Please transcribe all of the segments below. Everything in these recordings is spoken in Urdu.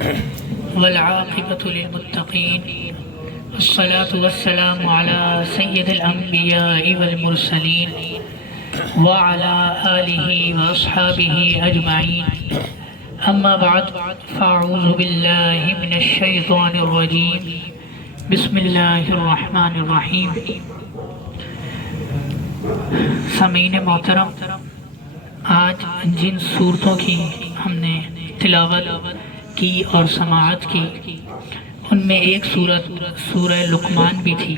والعاقبة للمتقين والصلاة والسلام على سيد الأنبياء والمرسلين وعلى آله وأصحابه أجمعين أما بعد فأعوذ بالله من الشيطان الرجيم بسم الله الرحمن الرحیم۔ سامعین محترم، آج جن صورتوں کی ہم نے تلاوت کی اور سماعت کی ان میں ایک صورت سورہ لقمان بھی تھی،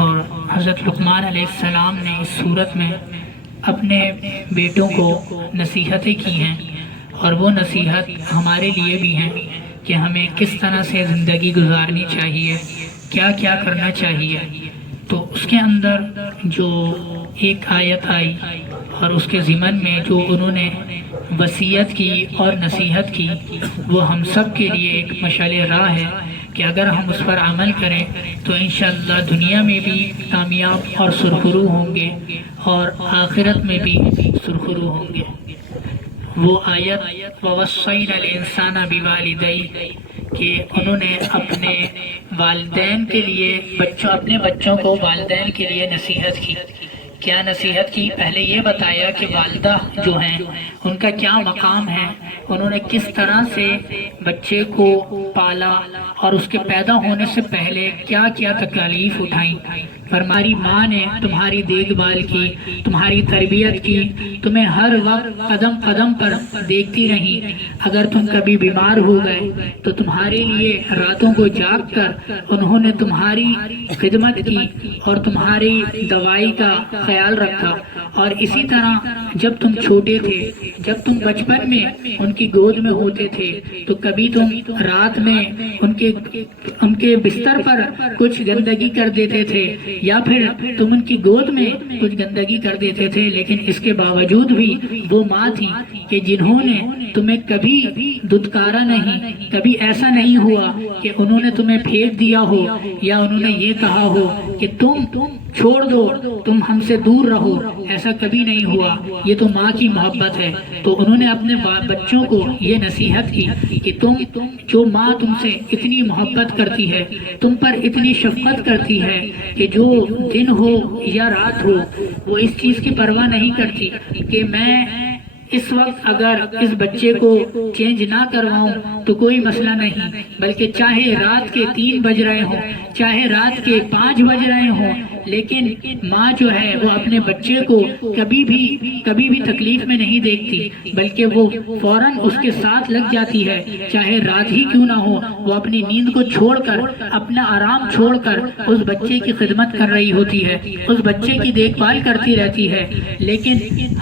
اور حضرت لقمان علیہ السلام نے اس صورت میں اپنے بیٹوں کو نصیحتیں کی ہیں، اور وہ نصیحت ہمارے لیے بھی ہیں کہ ہمیں کس طرح سے زندگی گزارنی چاہیے، کیا کیا کرنا چاہیے۔ تو اس کے اندر جو ایک آیت آئی اور اس کے ضمن میں جو انہوں نے وصیت کی اور نصیحت کی، وہ ہم سب کے لیے ایک مشعل راہ ہے کہ اگر ہم اس پر عمل کریں تو انشاءاللہ دنیا میں بھی کامیاب اور سرخرو ہوں گے اور آخرت میں بھی سرخرو ہوں گے۔ وہ آیت وَوَصَّيْنَا الْإِنسَانَ بِوَالِدَيْهِ کہ انہوں نے اپنے والدین کے لیے اپنے بچوں کو والدین کے لیے نصیحت کی۔ کیا نصیحت کی؟ پہلے یہ بتایا کہ والدہ جو ہیں ان کا کیا مقام ہے، انہوں نے کس طرح سے بچے کو پالا اور اس کے پیدا ہونے سے پہلے کیا کیا تکالیف اٹھائیں۔ فرماری ماں نے تمہاری دیکھ بھال کی، تمہاری تربیت کی، تمہیں ہر وقت قدم قدم پر دیکھتی رہی۔ اگر تم کبھی بیمار ہو گئے تو تمہارے لیے راتوں کو جاگ کر انہوں نے تمہاری خدمت کی اور تمہاری دوائی کا خیال رکھا۔ اور اسی طرح جب تم چھوٹے تھے، جب تم بچپن میں ان کی گود میں ہوتے تھے تو کبھی تم رات میں ان کے بستر پر کچھ گندگی کر دیتے تھے یا پھر تم ان کی گود میں کچھ گندگی کر دیتے تھے، لیکن اس کے باوجود بھی وہ ماں تھی کہ جنہوں نے تمہیں کبھی دھتکارا نہیں، کبھی ایسا نہیں ہوا کہ انہوں نے تمہیں پھینک دیا ہو یا انہوں نے یہ کہا ہو کہ تم چھوڑ دو، تم ہم سے دور رہو، ایسا کبھی نہیں ہوا۔ یہ تو ماں کی محبت ہے۔ تو انہوں نے اپنے بچوں کو یہ نصیحت کی کہ جو ماں تم سے اتنی محبت کرتی ہے، تم پر اتنی شفقت کرتی ہے کہ جو دن ہو یا رات ہو وہ اس چیز کی پرواہ نہیں کرتی کہ میں اس وقت اگر اس بچے کو چینج نہ کرواؤں تو کوئی مسئلہ نہیں، بلکہ چاہے رات کے 3 بج رہے ہوں، چاہے رات کے 5 بج رہے ہوں، لیکن ماں جو ہے وہ اپنے بچے کو کبھی بھی تکلیف میں نہیں دیکھتی، بلکہ وہ فوراً اس کے ساتھ لگ جاتی ہے، چاہے رات ہی کیوں نہ ہو۔ وہ اپنی نیند کو چھوڑ کر، اپنا آرام چھوڑ کر اس بچے کی خدمت کر رہی ہوتی ہے، اس بچے کی دیکھ بھال کرتی رہتی ہے۔ لیکن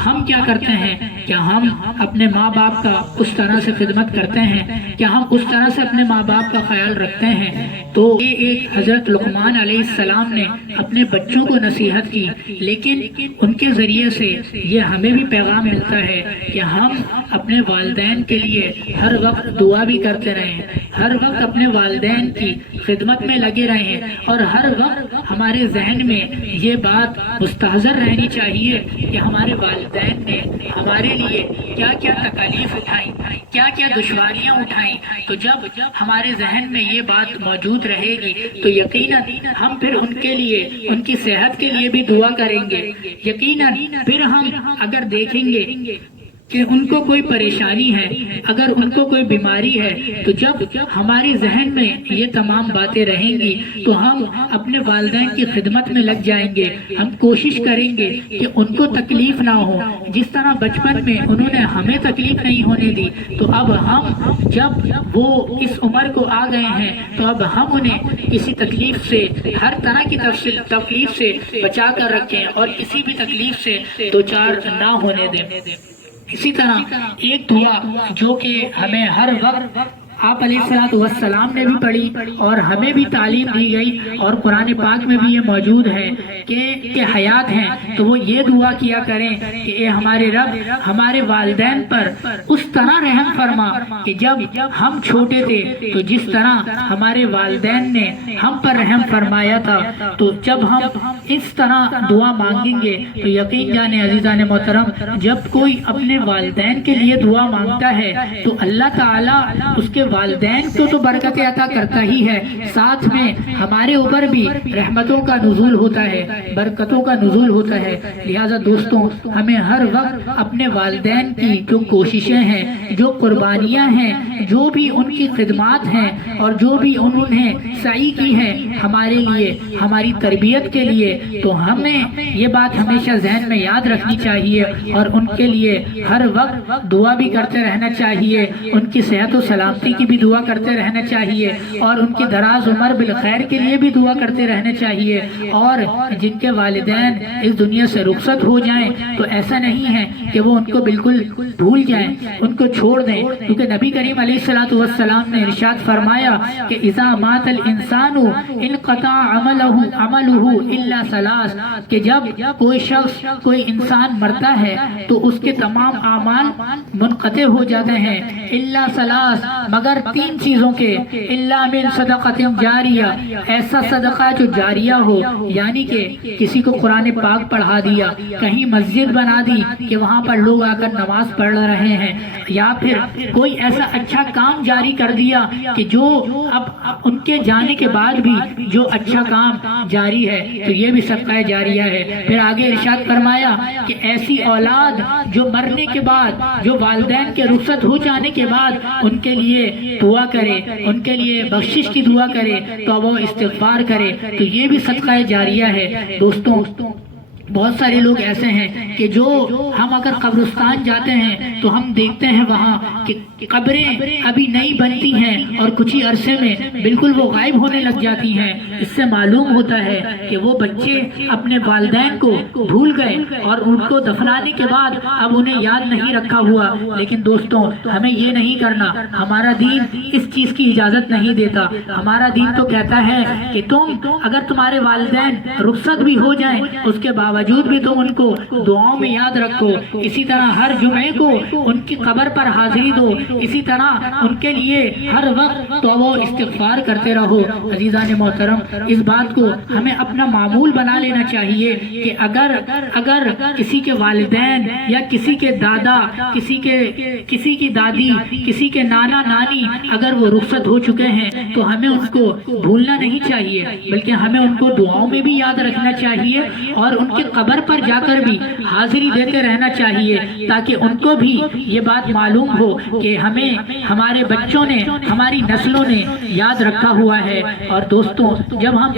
ہم کیا کرتے ہیں؟ کیا ہم اپنے ماں باپ کا اس طرح سے خدمت کرتے ہیں؟ کیا ہم اس طرح سے اپنے ماں باپ کا خیال رکھتے ہیں؟ تو یہ ایک حضرت لقمان علیہ السلام نے اپنے بچوں کو نصیحت کی، لیکن ان کے ذریعے سے یہ ہمیں بھی پیغام ملتا ہے کہ ہم اپنے والدین کے لیے ہر وقت دعا بھی کرتے رہیں، ہر وقت اپنے والدین کی خدمت میں لگے رہیں، اور ہر وقت ہمارے ذہن میں یہ بات مستحضر رہنی چاہیے کہ ہمارے والدین نے ہمارے لیے کیا کیا تکالیف اٹھائیں، کیا کیا دشواریاں اٹھائیں۔ تو جب ہمارے ذہن میں یہ بات موجود رہے گی تو یقیناً ہم پھر ان کے لیے، ان کی صحت کے لیے بھی دعا کریں گے۔ یقیناً پھر ہم اگر دیکھیں گے کہ ان کو کوئی پریشانی ہے، اگر ان کو کوئی بیماری ہے، تو جب ہمارے ذہن میں یہ تمام باتیں رہیں گی تو ہم اپنے والدین کی خدمت میں لگ جائیں گے۔ ہم کوشش کریں گے کہ ان کو تکلیف نہ ہو، جس طرح بچپن میں انہوں نے ہمیں تکلیف نہیں ہونے دی، تو اب ہم جب وہ اس عمر کو آ گئے ہیں تو اب ہم انہیں کسی تکلیف سے، ہر طرح کی تکلیف سے بچا کر رکھیں اور کسی بھی تکلیف سے دوچار نہ ہونے دیں۔ اسی طرح ایک دعا جو کہ ہمیں ہر وقت آپ علیہ الصلوۃ والسلام نے بھی پڑھی اور ہمیں بھی تعلیم دی گئی، اور قرآن پاک میں بھی یہ موجود ہے کہ حیات ہیں تو وہ یہ دعا کیا کریں کہ اے ہمارے رب ہمارے والدین پر اس طرح رحم فرما کہ جب ہم چھوٹے تھے تو جس طرح ہمارے والدین نے ہم پر رحم فرمایا تھا، تو جب ہم اس طرح دعا مانگیں گے تو یقین جانے عزیزان محترم، جب کوئی اپنے والدین کے لیے دعا مانگتا ہے تو اللہ تعالیٰ اس کے والدین کو تو برکت عطا کرتا ہی ہے، ساتھ میں ہمارے اوپر بھی رحمتوں کا نزول ہوتا ہے، برکتوں کا نزول ہوتا ہے۔ لہٰذا دوستوں، ہمیں ہر وقت اپنے والدین کی جو کوششیں ہیں، جو قربانیاں ہیں، جو بھی ان کی خدمات ہیں اور جو بھی انہوں نے سعی کی ہے ہمارے لیے، ہماری تربیت کے لیے، تو ہمیں یہ بات ہمیشہ ذہن میں یاد رکھنی چاہیے اور ان کے لیے ہر وقت دعا بھی کرتے رہنا چاہیے، ان کی صحت و سلامتی کی بھی دعا کرتے رہنا چاہیے، اور ان کی دراز عمر بالخیر کے لیے بھی دعا کرتے رہنا چاہیے۔ اور جن کے والدین اس دنیا سے رخصت ہو جائیں تو ایسا نہیں ہے کہ وہ ان کو بالکل بھول جائیں، ان کو چھوڑ دیں، کیونکہ نبی کریم علیہ الصلوۃ والسلام نے ارشاد فرمایا کہ اذا مات الانسان انقطع عملہ الا ثلاث، کہ جب کوئی شخص، کوئی انسان مرتا ہے تو اس کے تمام اعمال منقطع ہو جاتے ہیں، الا ثلاث، مگر تین چیزوں کے، الا من صدقۃ جاریہ، ایسا صدقہ جو جاریہ ہو، یعنی کہ کسی کو قرآن پاک پڑھا دیا، کہیں مسجد بنا دی کہ وہاں پر لوگ آ کر نماز پڑھ رہے ہیں، یا پھر کوئی ایسا اچھا کام جاری کر دیا کہ جو اب ان کے جانے کے بعد بھی جو اچھا کام جاری ہے تو یہ بھی صدقہ جاریہ ہے۔ پھر آگے ارشاد فرمایا کہ ایسی اولاد جو مرنے کے بعد، جو والدین کے رخصت ہو جانے کے بعد ان کے لیے دعا کرے، ان کے لیے بخشش کی دعا کرے، توبہ و استغفار کرے، تو یہ بھی صدقہ جاریہ ہے۔ دوستوں، بہت سارے لوگ ایسے ہیں کہ جو ہم اگر قبرستان جاتے ہیں تو ہم دیکھتے ہیں وہاں کہ قبریں ابھی نئی بنتی ہیں اور کچھ ہی عرصے میں بالکل وہ غائب ہونے لگ جاتی ہیں۔ اس سے معلوم ہوتا ہے کہ وہ بچے اپنے والدین کو بھول گئے اور ان کو دفنانے کے بعد اب انہیں یاد نہیں رکھا ہوا۔ لیکن دوستوں، ہمیں یہ نہیں کرنا، ہمارا دین اس چیز کی اجازت نہیں دیتا۔ ہمارا دین تو کہتا ہے کہ تم اگر تمہارے والدین رخصت بھی ہو جائیں اس کے باوجود بھی تم ان کو دعاؤں میں یاد رکھو، اسی طرح ہر جمعے کو ان کی قبر پر حاضری دو، اسی طرح ان کے لیے ہر وقت توبہ و استغفار کرتے رہو۔ عزیزان محترم، اس بات کو ہمیں اپنا معمول بنا لینا چاہیے کہ اگر کسی کے والدین یا کسی کے دادا، کسی کی دادی، کسی کے نانا نانی اگر وہ رخصت ہو چکے ہیں تو ہمیں ان کو بھولنا نہیں چاہیے، بلکہ ہمیں ان کو دعاؤں میں بھی یاد رکھنا چاہیے اور ان کے قبر پر جا کر بھی حاضری دیتے رہنا چاہیے، تاکہ ان کو بھی یہ بات معلوم ہو کہ ہمیں ہمارے بچوں نے، ہماری نسلوں نے یاد رکھا ہوا ہے۔ اور دوستوں، جب ہم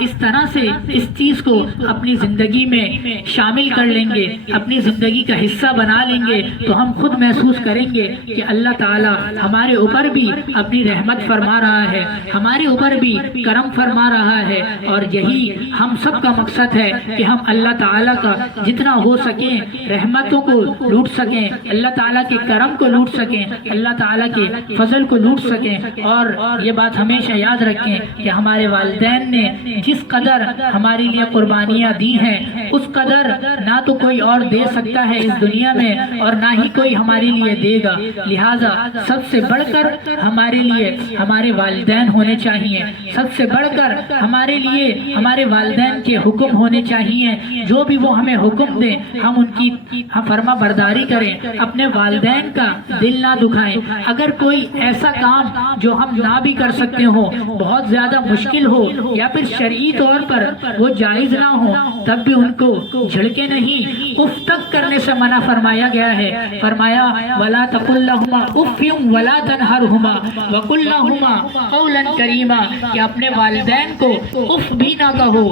اس طرح سے اس چیز کو اپنی زندگی میں شامل کر لیں گے، اپنی زندگی کا حصہ بنا لیں گے، تو ہم خود محسوس کریں گے کہ اللہ تعالیٰ ہمارے اوپر بھی اپنی رحمت فرما رہا ہے، ہمارے اوپر بھی کرم فرما رہا ہے، اور یہی ہم سب کا مقصد ہے کہ ہم اللہ تعالیٰ کا جتنا ہو سکے رحمتوں کو لوٹ سکیں، اللہ تعالیٰ کے کرم کو لوٹ سکیں، اللہ تعالیٰ کے فضل کو لوٹ سکیں۔ اور یہ بات ہمیشہ یاد رکھیں کہ ہمارے والدین نے جس قدر ہمارے لیے قربانیاں دی ہیں اس قدر نہ تو کوئی اور دے سکتا ہے اس دنیا میں اور نہ ہی کوئی ہمارے لیے دے گا۔ لہٰذا سب سے بڑھ کر ہمارے لیے ہمارے والدین ہونے چاہیے، سب سے بڑھ کر ہمارے لیے ہمارے والدین کے حکم ہونے چاہیے، جو بھی وہ ہمیں حکم دیں ہم ان کی فرما برداری کریں، اپنے والدین کا دل نہ دکھائیں۔ اگر کوئی ایسا کام جو ہم نہ بھی کر سکتے ہو، بہت زیادہ مشکل ہو یا پھر شرعی طور پر وہ جائز نہ ہو، تب بھی ان کو جھڑکے نہیں، اف تک کرنے سے منع فرمایا گیا ہے۔ فرمایا وَلَا تَقُلْ لَهُمَا اُفٍّ وَلَا تَنْهَرْهُمَا وَقُلْ لَهُمَا قَوْلًا كَرِيمًا، کہ اپنے والدین کو اف بھی نہ کہو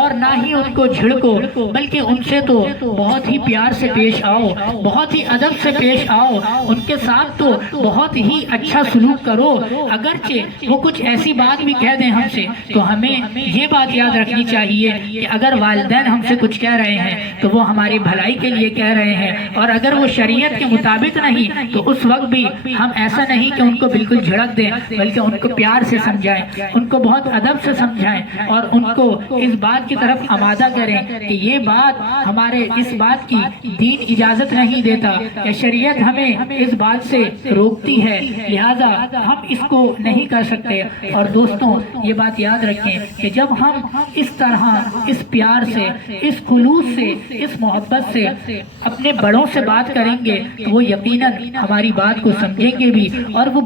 اور نہ ہی ان کو جھڑکو جھڑکو، بلکہ ان سے تو بہت ہی پیار سے پیش آؤ، بہت ہی ادب سے پیش آؤ، ان کے ساتھ تو بہت ہی اچھا سلوک کرو۔ اگرچہ وہ کچھ ایسی بات بھی کہہ دیں ہم سے تو ہمیں یہ بات یاد رکھنی چاہیے کہ اگر والدین ہم سے کچھ کہہ رہے ہیں تو وہ ہماری بھلائی کے لیے کہہ رہے ہیں، اور اگر وہ شریعت کے مطابق نہیں تو اس وقت بھی ہم ایسا نہیں کہ ان کو بالکل جھڑک دیں، بلکہ ان کو پیار سے سمجھائیں، ان کو بہت ادب سے سمجھائیں، اور ان کو اس بات کی طرف آمادہ کریں کہ یہ بات ہمارے اس بات کی دین اجازت نہیں دیتا، یا شریعت ہمیں اس بات سے روکتی ہے، لہذا ہم اس کو نہیں کر سکتے۔ اور دوستوں یہ بات یاد رکھیں کہ جب ہم اس طرح اس پیار سے، اس خلوص سے، اس محبت سے اپنے بڑوں سے بات کریں گے تو وہ یقیناً ہماری بات کو سمجھیں گے بھی، اور وہ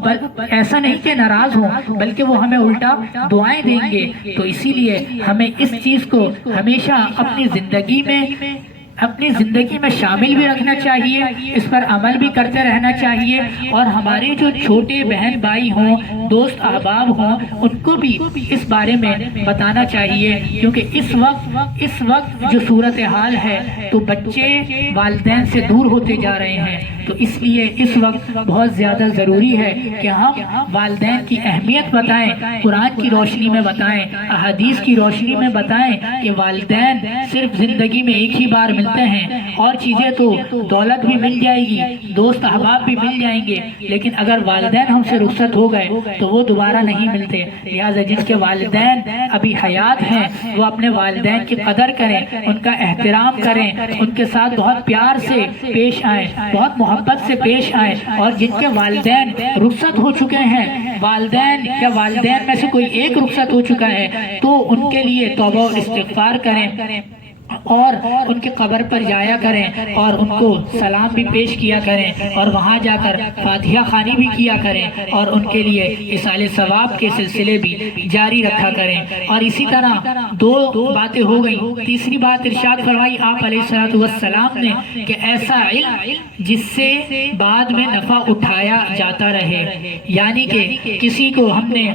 ایسا نہیں کہ ناراض ہوں بلکہ وہ ہمیں الٹا دعائیں دیں گے۔ تو اسی لیے ہمیں اس چیز کو ہمیشہ اپنی زندگی میں شامل بھی رکھنا چاہیے، اس پر عمل بھی کرتے رہنا چاہیے، اور ہمارے جو چھوٹے بہن بھائی ہوں، دوست احباب ہوں، ان کو بھی اس بارے میں بتانا چاہیے، کیونکہ اس وقت جو صورتحال ہے تو بچے والدین سے دور ہوتے جا رہے ہیں، تو اس لیے اس وقت بہت زیادہ ضروری ہے کہ ہم والدین کی اہمیت بتائیں، قرآن کی روشنی میں بتائیں، احادیث کی روشنی میں بتائیں کہ والدین صرف زندگی میں ایک ہی بار ملتے ہیں، اور چیزیں تو دولت بھی مل جائے گی، دوست احباب بھی مل جائیں گے، لیکن اگر والدین ہم سے رخصت ہو گئے تو وہ دوبارہ نہیں ملتے۔ لہٰذا جس کے والدین ابھی حیات ہیں وہ اپنے والدین کی قدر کریں، ان کا احترام کریں، ان کے ساتھ بہت پیار سے پیش آئیں، بہت محبت سے پیش آئیں، اور جن کے والدین رخصت ہو چکے ہیں، والدین یا والدین میں سے کوئی ایک رخصت ہو چکا ہے، تو ان کے لیے توبہ و استغفار کریں، اور ان کے قبر پر جایا کریں، اور ان کو سلام بھی پیش کیا کریں، اور وہاں جا کر فاتحہ خوانی بھی کیا کریں، اور ان کے لیے ایصال ثواب کے سلسلے بھی جاری رکھا کریں۔ اور اسی طرح دو باتیں ہو گئیں، تیسری بات ارشاد فرمائی آپ علیہ الصلوۃ والسلام نے کہ ایسا علم جس سے بعد میں نفع اٹھایا جاتا رہے، یعنی کہ کسی کو ہم نے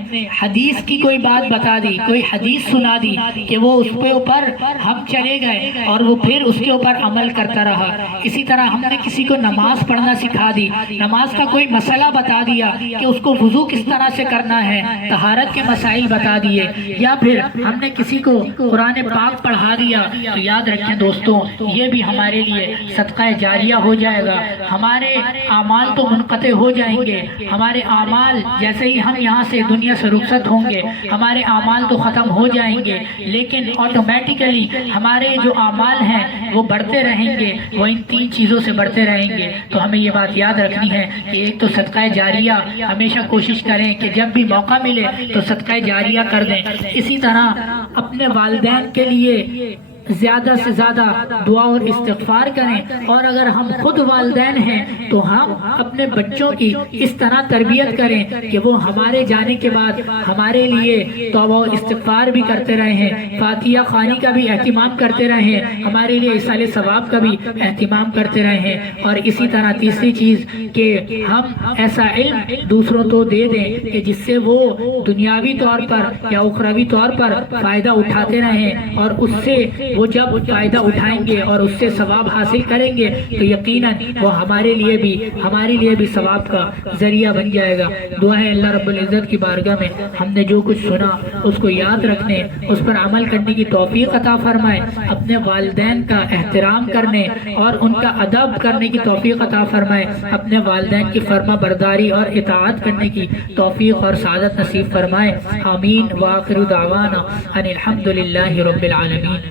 حدیث کی کوئی بات بتا دی، کوئی حدیث سنا دی کہ وہ اس کے اوپر ہم چلے گئے اور وہ پھر اس کے اوپر عمل کرتا رہا۔ اسی طرح ہم نے کسی کو نماز پڑھنا سکھا دی، نماز کا کوئی مسئلہ بتا دیا کہ اس کو وضو کس طرح سے کرنا ہے، طہارت کے مسائل بتا دیے، یا پھر ہم نے کسی کو قرآن پاک پڑھا دیا، تو یاد رکھیں دوستوں یہ بھی ہمارے لیے صدقہ جاریہ ہو جائے گا۔ ہمارے اعمال تو منقطع ہو جائیں گے، ہمارے اعمال جیسے ہی ہم یہاں سے دنیا سے رخصت ہوں گے ہمارے اعمال تو ختم ہو جائیں گے، لیکن آٹومیٹیکلی ہمارے جو اعمال ہیں وہ بڑھتے رہیں گے، وہ ان تین چیزوں سے بڑھتے رہیں گے۔ تو ہمیں یہ بات یاد رکھنی ہے کہ ایک تو صدقہ جاریہ، ہمیشہ کوشش کریں کہ جب بھی موقع ملے تو صدقہ جاریہ کر دیں۔ اسی طرح اپنے والدین کے لیے زیادہ سے زیادہ دعا اور استغفار کریں، اور اگر ہم خود والدین ہیں تو ہم اپنے بچوں کی اس طرح تربیت کریں کہ وہ ہمارے جانے کے بعد ہمارے لیے توبہ و استغفار بھی کرتے رہیں، فاتحہ خوانی کا بھی اہتمام کرتے رہیں، ہمارے لیے ایصال ثواب کا بھی اہتمام کرتے رہیں۔ اور اسی طرح تیسری چیز کہ ہم ایسا علم دوسروں کو دے دیں کہ جس سے وہ دنیاوی طور پر یا اخروی طور پر فائدہ اٹھاتے رہیں، اور اس سے وہ جب فائدہ اٹھائیں گے اور اس سے ثواب حاصل کریں گے تو یقیناً وہ ہمارے لیے بھی ثواب کا ذریعہ بن جائے گا۔ دعا ہے اللہ رب العزت کی بارگاہ میں ہم نے جو کچھ سنا اس کو یاد رکھنے، اس پر عمل کرنے کی توفیق عطا فرمائے، اپنے والدین کا احترام کرنے اور ان کا ادب کرنے کی توفیق عطا فرمائے، اپنے والدین کی فرما برداری اور اطاعت کرنے کی توفیق اور سعادت نصیب فرمائے۔ آمین۔ وآخر دعوانا ان الحمد للہ رب العالمین۔